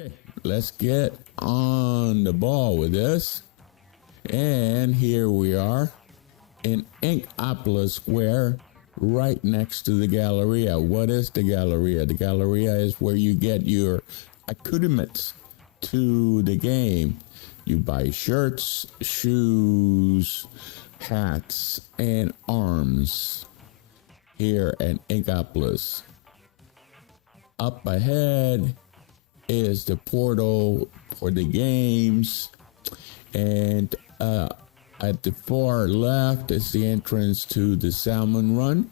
Okay, let's get on the ball with this. And here we are in Inkopolis Square, right next to the Galleria. What is the Galleria? The Galleria is where you get your accoutrements to the game. You buy shirts, shoes, hats, and arms here at Inkopolis. Up ahead is the portal for the games, and at the far left is the entrance to the Salmon Run.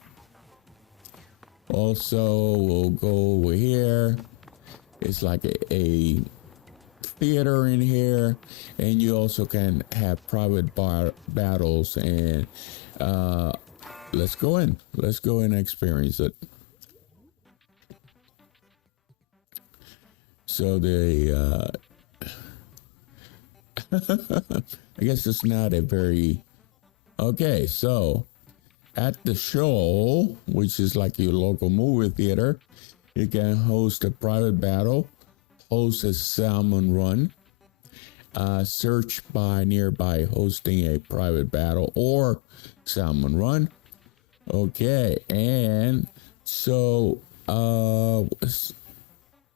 Also, we'll go over here. It's like a theater in here, and you also can have private battles. And let's go in and experience it. So the I guess it's not a very okay. So at the show, which is like your local movie theater, you can host a private battle, host a salmon run, search by nearby hosting a private battle or salmon run. Okay, and so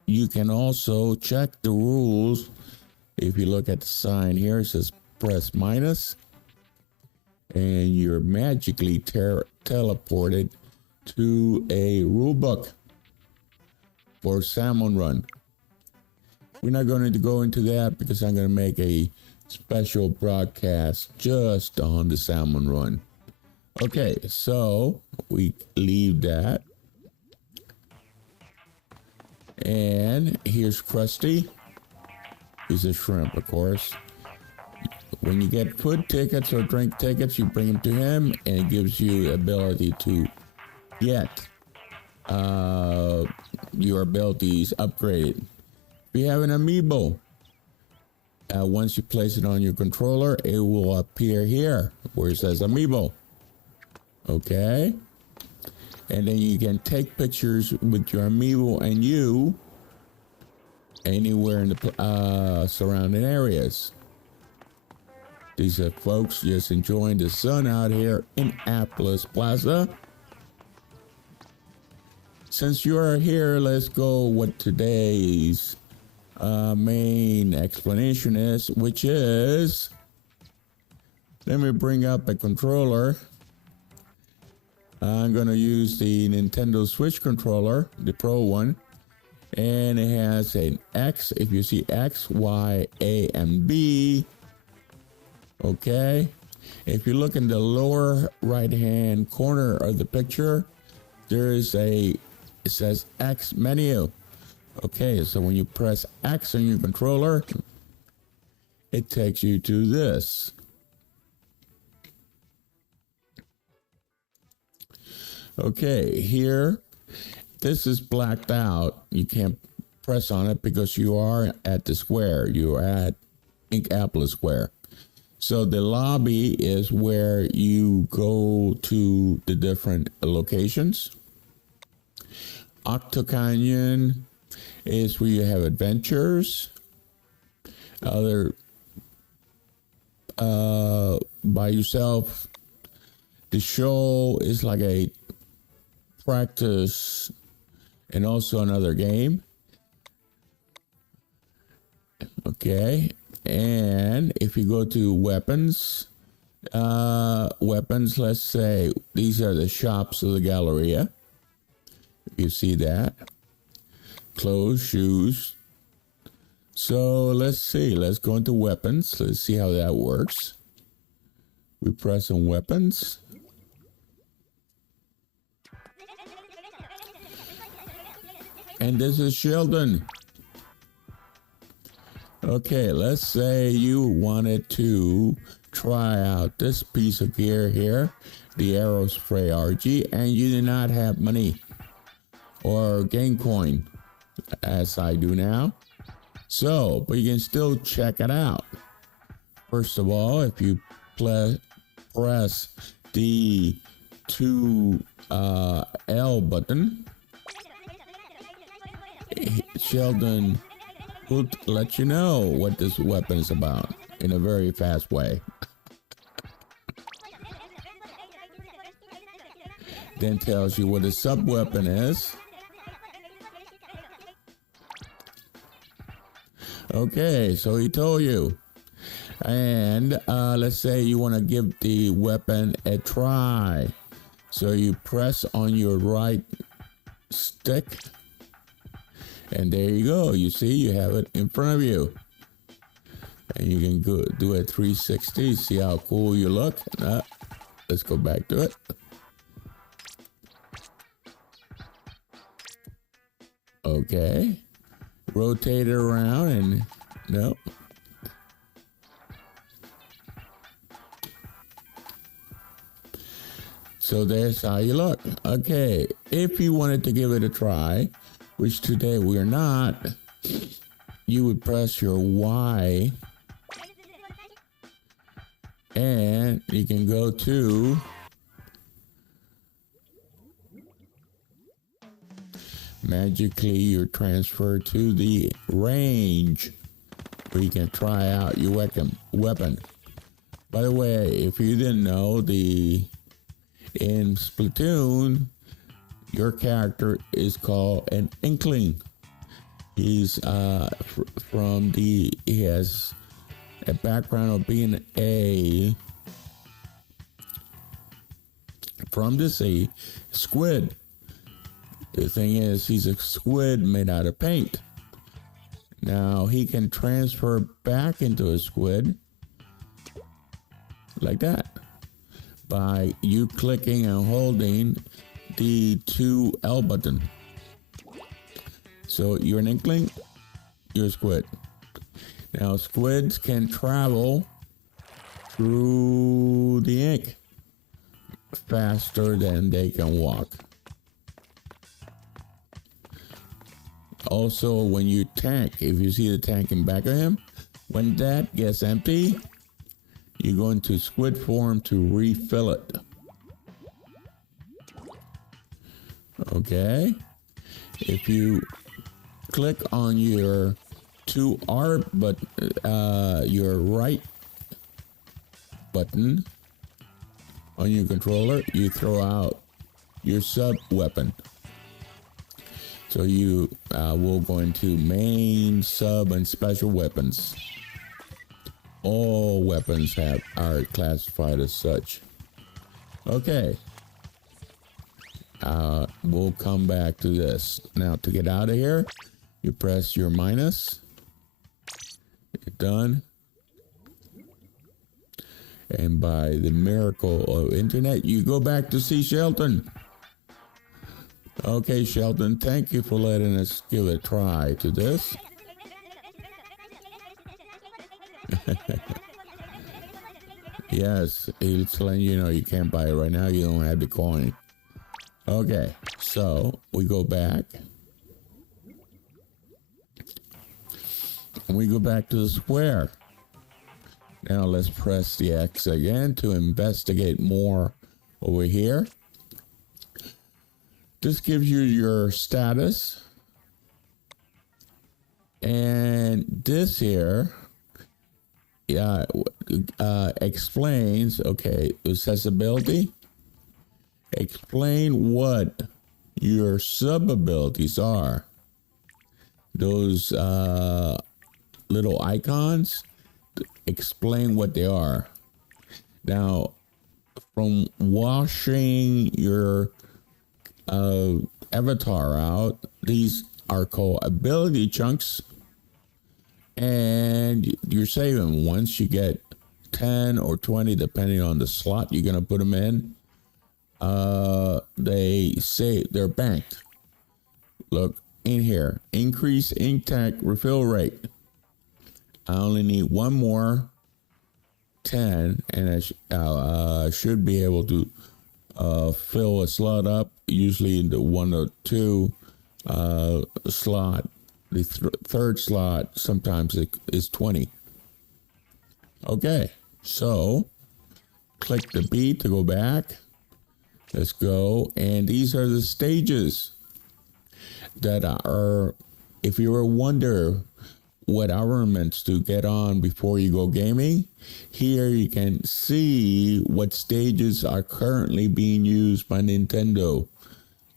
you can also check the rules. If you look at the sign here, it says press minus, and you're magically teleported to a rule book for Salmon Run. We're not going to go into that because I'm going to make a special broadcast just on the Salmon Run. Okay, so we leave that. And here's Krusty. He's a shrimp, of course. When you get food tickets or drink tickets, you bring them to him, and it gives you the ability to get your abilities upgraded. If you have an amiibo, once you place it on your controller, it will appear here where it says amiibo. Okay? And then you can take pictures with your amiibo and you anywhere in the surrounding areas. These are folks just enjoying the sun out here in Inkopolis Plaza. Since you are here, let's go what today's main explanation is, which is, let me bring up a controller. I'm going to use the Nintendo Switch controller, the Pro one, and it has an X. If you see X, Y, A, and B, okay. If you look in the lower right-hand corner of the picture, there is it says X menu. Okay, so when you press X on your controller, it takes you to this. Okay, here, this is blacked out. You can't press on it because you are at the square. You are at Inkopolis Square. So the lobby is where you go to the different locations. Octo Canyon is where you have adventures. Other by yourself. The show is like a practice and also another game. Okay, and if you go to weapons, let's say these are the shops of the Galleria. You see that. Clothes, shoes. So let's see, let's go into weapons. Let's see how that works. We press on weapons. And this is Sheldon. Okay, let's say you wanted to try out this piece of gear here, the Aerospray RG, and you did not have money or game coin, as I do now. So, but you can still check it out. First of all, if you press the 2L button, Sheldon will let you know what this weapon is about in a very fast way. Then tells you what a sub-weapon is. Okay, so he told you. And let's say you want to give the weapon a try. So you press on your right stick. And there you go. You see, you have it in front of you. And you can go do a 360. See how cool you look? Let's go back to it. Okay. Rotate it around and no. So there's how you look. Okay. If you wanted to give it a try, which today we are not, you would press your Y and you can go to magically you're transferred to the range where you can try out your weapon. By the way, if you didn't know, in Splatoon, your character is called an Inkling. He has a background of being from the sea, squid. The thing is, he's a squid made out of paint. Now, he can transfer back into a squid like that by you clicking and holding the 2L button. So you're an Inkling, you're a squid. Now, squids can travel through the ink faster than they can walk. Also, when you tank, if you see the tank in back of him, when that gets empty, you go into squid form to refill it. Okay? If you click on your 2R, but your right button on your controller, you throw out your sub weapon. So you will go into main, sub, and special weapons. All weapons are classified as such. Okay. We'll come back to this. Now, to get out of here, you press your minus. You're done. And by the miracle of internet, you go back to see Shelton. Okay, Shelton, thank you for letting us give a try to this. Yes, it's letting you know you can't buy it right now. You don't have the coin. Okay, so we go back. And we go back to the square. Now let's press the X again to investigate more over here. This gives you your status. And this here explains, okay, accessibility. Explain what your sub-abilities are. Those little icons, explain what they are. Now, from washing your avatar out, these are called ability chunks, and you're saving. Once you get 10 or 20, depending on the slot you're going to put them in, they say they're banked. Look in here, increase ink tank refill rate. I only need one more 10, and I should be able to fill a slot up, usually in the 1 or 2 slot. The third slot, sometimes it is 20. Okay, so click the B to go back. Let's go, and these are the stages that are, if you ever wonder what armaments to get on before you go gaming. Here you can see what stages are currently being used by Nintendo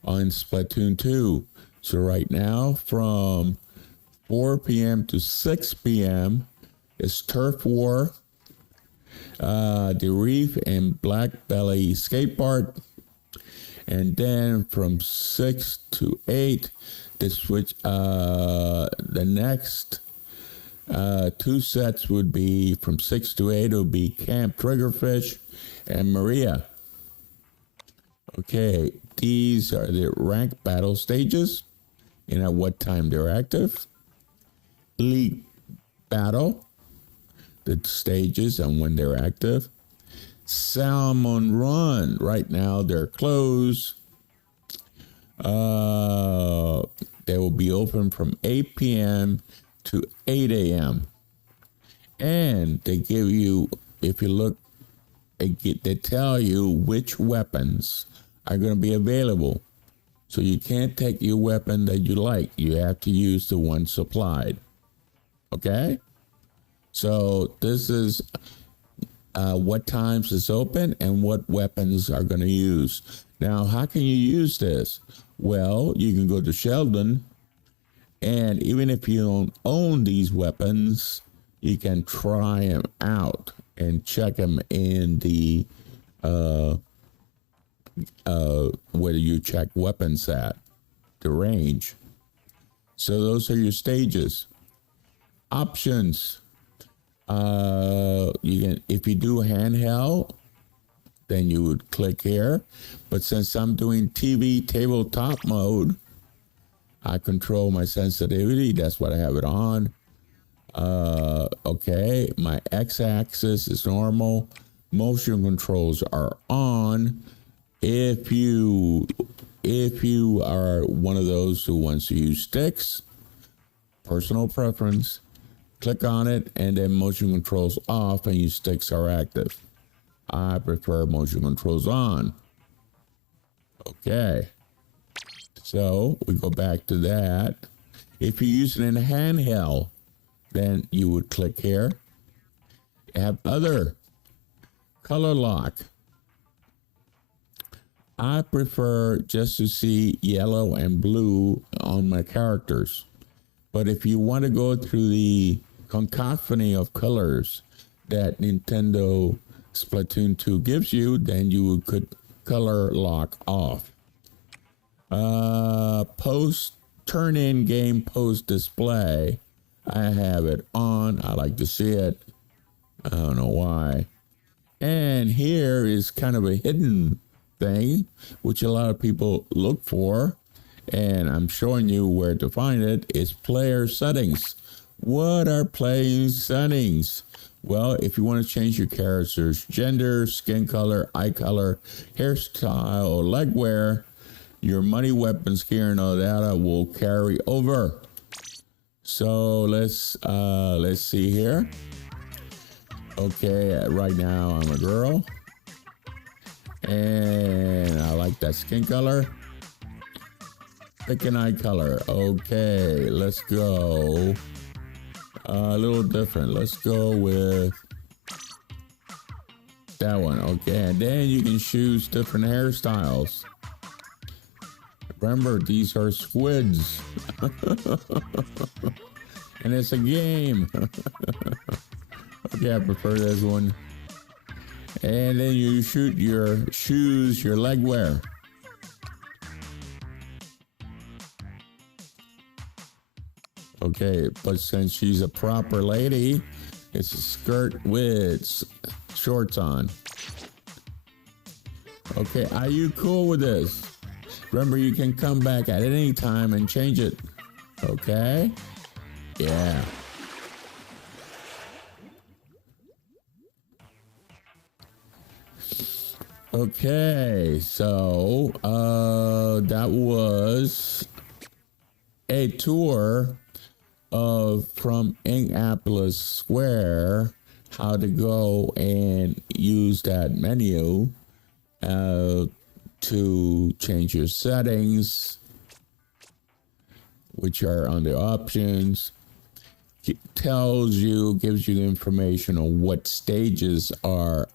on Splatoon 2. So right now, from 4 p.m. to 6 p.m. is Turf War, the Reef and Black Belly Skateboard. And then from 6 to 8, the next two sets would be from 6 to 8, it would be Camp Triggerfish and Maria. Okay, these are the ranked battle stages and at what time they're active. League battle, the stages and when they're active. Salmon Run, right now they're closed. They will be open from 8 p.m. to 8 a.m. And they give you, if you look, they tell you which weapons are going to be available. So you can't take your weapon that you like. You have to use the one supplied. Okay? So this is what times it's open and what weapons are going to use. Now, how can you use this? Well, you can go to Sheldon, and even if you don't own these weapons, you can try them out and check them in the where you check weapons at, the range. So those are your stages. Options. You can, if you do handheld, then you would click here. But since I'm doing TV tabletop mode, I control my sensitivity. That's what I have it on. Okay, my x-axis is normal. Motion controls are on. If you are one of those who wants to use sticks, personal preference, click on it and then motion controls off and your sticks are active. I prefer motion controls on. Okay. So we go back to that. If you're using it in a handheld, then you would click here. Have other color lock. I prefer just to see yellow and blue on my characters. But if you want to go through the cacophony of colors that Nintendo Splatoon 2 gives you, then you could color lock off. Turn in game post display. I have it on. I like to see it. I don't know why. And here is kind of a hidden thing, which a lot of people look for. And I'm showing you where to find it. It's player settings. What are player settings? Well, if you want to change your character's gender, skin color, eye color, hairstyle, leg wear, your money, weapons, gear, and all that will carry over. So let's see here. Okay, right now I'm a girl, and I like that skin color. Pick an eye color. Okay, let's go. A little different. Let's go with that one. Okay, and then you can choose different hairstyles. Remember, these are squids. And it's a game. Okay, I prefer this one. And then you shoot your shoes, your leg wear. Okay, but since she's a proper lady, it's a skirt with shorts on. Okay, are you cool with this? Remember, you can come back at any time and change it. Okay? Yeah. Okay, so that was a tour from Inkopolis Square, how to go and use that menu to change your settings, which are under options. gives you the information on what stages are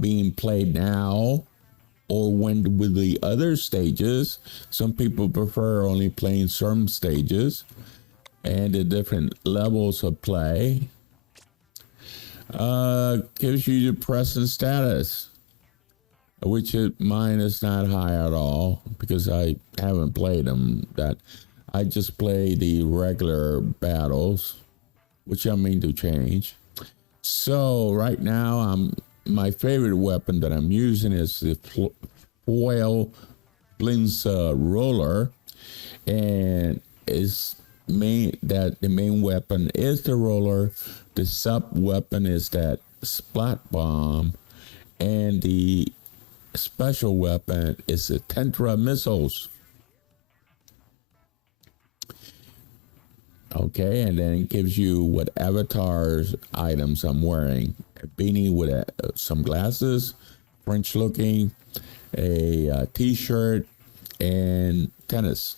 being played now, or when with the other stages. Some people prefer only playing certain stages and the different levels of play. Gives you the present status, which mine is not high at all because I haven't played them. That I just play the regular battles, which I mean to change. So right now, my favorite weapon that I'm using is the foil Blinza roller, and the main weapon is the roller. The sub weapon is that splat bomb, and the special weapon is the Tentra missiles. Okay, and then it gives you what avatars items I'm wearing. A beanie with some glasses, French looking, a t-shirt, and tennis.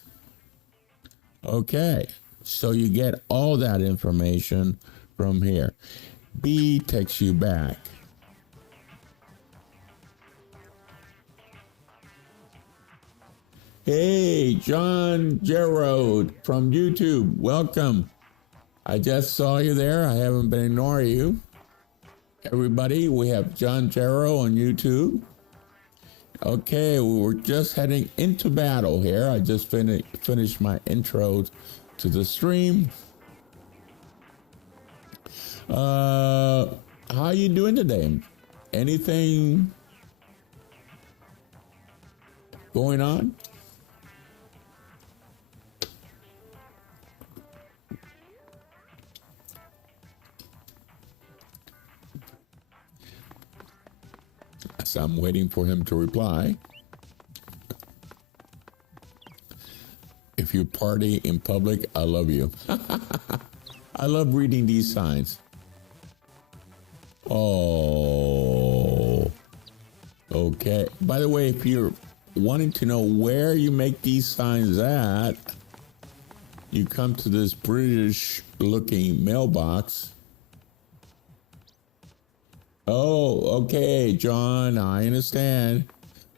Okay, so you get all that information from here. B takes you back. Hey, John Gerard from YouTube, welcome. I just saw you there. I haven't been ignoring you. Everybody, we have John Gerard on YouTube. Okay, we're just heading into battle here. I just finished my intro to the stream. How you doing today? Anything going on? So I'm waiting for him to reply. If you party in public, I love you. I love reading these signs. Oh, okay. By the way, if you're wanting to know where you make these signs at, you come to this British looking mailbox. Oh, okay, John, I understand.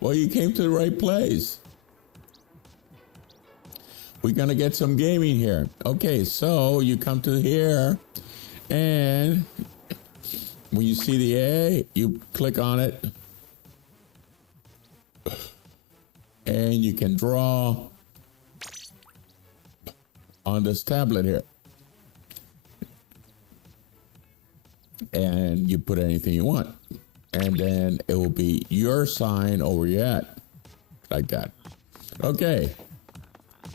Well, you came to the right place. We're going to get some gaming here. Okay, so you come to here, and when you see the A, you click on it, and you can draw on this tablet here. And you put anything you want, and then it will be your sign over your head, like that. Okay,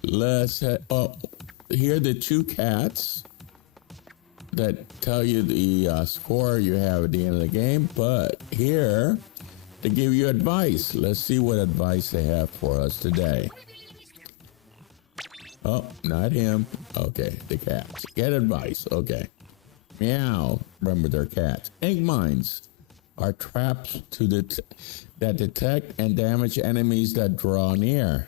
let's here are the two cats that tell you the score you have at the end of the game, but here to give you advice. Let's see what advice they have for us today. Oh, not him. Okay, the cats. Get advice. Okay. Meow. Remember, they're cats. Ink mines are traps that detect and damage enemies that draw near.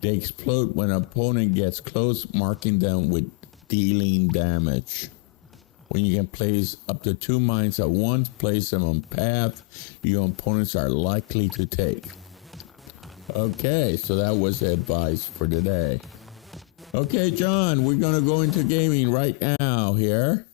They explode when an opponent gets close, marking them with dealing damage. When you can place up to 2 mines at once, place them on path your opponents are likely to take. Okay, so that was the advice for today. Okay, John, we're going to go into gaming right now here.